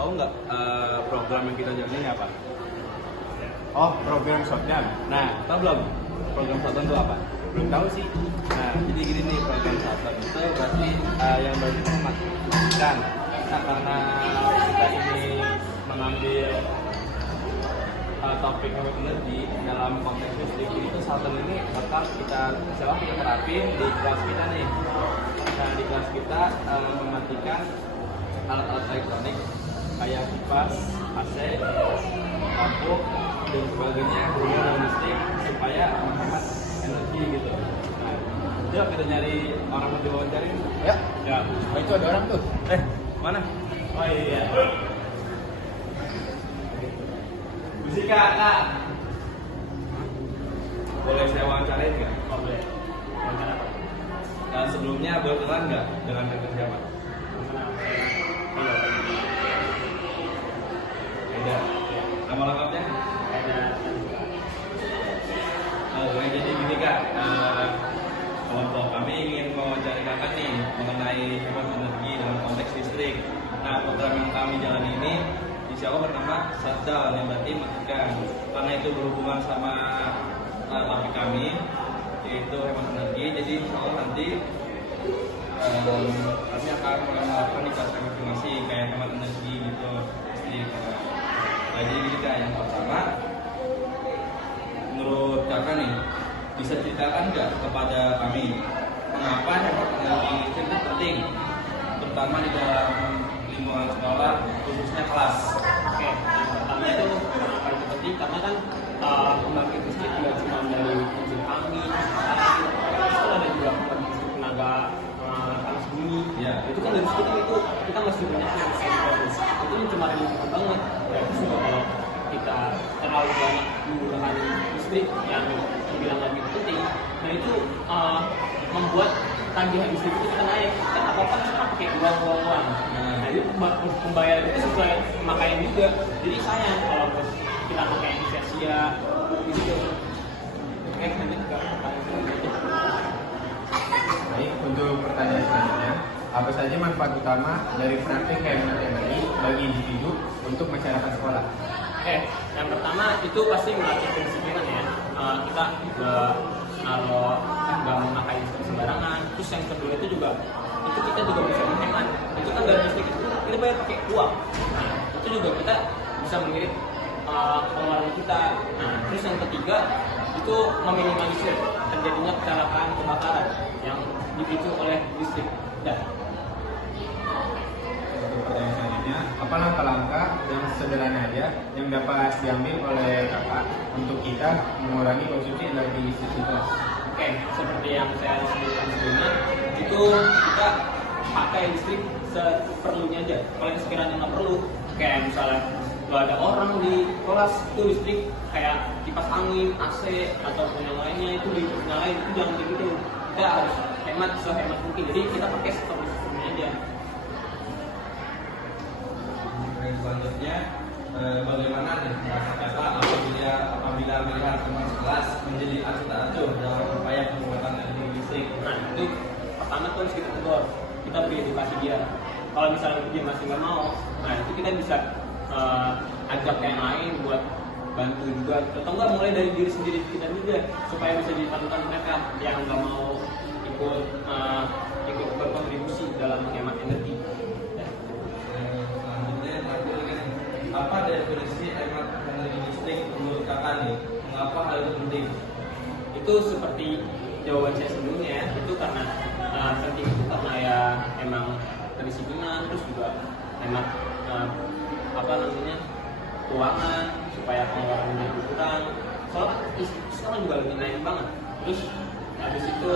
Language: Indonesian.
tahu nggak program yang kita jalani apa? Oh, program shotgun. Nah, tahu belum? Program shotgun itu apa? Belum tahu sih. Nah, jadi gini nih, program shotgun itu berarti yang berarti memastikan. Nah, karena kita ini mengambil topik energi dalam konteks listrik, itu shotgun ini bakal kita terapin di kelas kita nih. Nah, di kelas kita mematikan alat-alat elektronik kayak kipas, AC, lampu, dan sebagainya guna dalam listrik supaya menghemat energi gitu. Nah, yuk kita nyari orang yang diwawancarin. Ya. Ya. Oh, itu ada orang tuh. Mana? Oh iya. Musika, Kak. Boleh saya wawancarain nggak? Oh, boleh. Wawancara apa? Dan sebelumnya boleh kenalan nggak dengan rekan siapa? Beda. Nama lengkapnya? Jadi gini Kak, kelompok kami ingin mewawancari Kakak nih mengenai hemat energi dalam konteks listrik. Nah, program yang kami jalani ini insya Allah bernama shutdown, yang berarti matikan. Karena itu berhubungan sama topik kami, yaitu hemat energi. Jadi insya Allah nanti kami akan melakukan di kelas masing-masing kayak hemat energi gitu listrik. Nah, jadi gini Kak, yang pertama, menurut Kakak nih, bisa ceritakan nggak kepada kami mengapa hemat energi listrik itu penting, terutama di dalam lingkungan sekolah, khususnya kelas? Oke, yang pertama itu kenapa itu penting karena kan pembangkit listrik tidak cuma dari unsur angin, itu ada juga pembangkit listrik tenaga panas bumi. Ya. Itu kan dari situ itu kita masih banyak yang bisa difokus. Itu mencemari lingkungan banget. Ya, terus juga kalau kita terlalu banyak menggunakan listrik yang dibilang lagi penting, nah itu membuat tagihan listrik itu kita naik. Kan apa-apa kita pakai uang. Nah itu pembayar itu sesuai pemakaian juga. Jadi sayang kalau kita pakai sia-sia gitu. Oke, nanti juga Baik, untuk pertanyaan selanjutnya, apa saja manfaat utama dari praktik hemat energi bagi individu untuk masyarakat sekolah? Oke, yang pertama itu pasti melatih kedisiplinan ya. Kita juga kalau nggak memakai listrik sembarangan. Terus yang kedua itu juga kita juga bisa menghemat. Itu kan dari listrik itu kita bayar pakai uang. Nah, itu juga kita bisa mengirit pengeluaran kita. Nah, terus yang ketiga itu meminimalisir terjadinya kecelakaan kebakaran yang dipicu oleh listrik. Untuk pertanyaan selanjutnya, apa langkah-langkah yang sederhana aja yang dapat diambil oleh kakak untuk kita mengurangi konsumsi energi listrik kita? Oke, seperti yang saya sebutkan sebelumnya, itu kita pakai listrik seperlunya aja. Kalau sekiranya nggak perlu, kayak misalnya kalau ada orang di kelas itu listrik kayak kipas angin, AC ataupun yang lainnya itu dinyalain, itu jangan kayak gitu. Kita harus hemat sehemat mungkin. Jadi kita pakai seperlunya aja. Selanjutnya, bagaimana nih Kakak apabila melihat teman kelas menjadi acuh dalam upaya penguatan energi listrik? Nah itu pertama tuh harus kita tegur, kita beri edukasi dia. Kalau misalnya dia masih nggak mau, nah itu kita bisa ajak yang lain buat bantu juga. Atau enggak mulai dari diri sendiri kita juga supaya bisa dipadukan mereka yang nggak mau ikut berkontribusi dalam menghemat energi. Apa definisi hemat energi listrik menurut Kakak nih? Mengapa hal itu penting? Itu seperti jawaban saya sebelumnya ya, itu karena penting itu karena ya emang kedisiplinan, terus juga hemat keuangan supaya pengeluaran lebih kurang. Soalnya sekarang juga lebih naik banget. Terus habis itu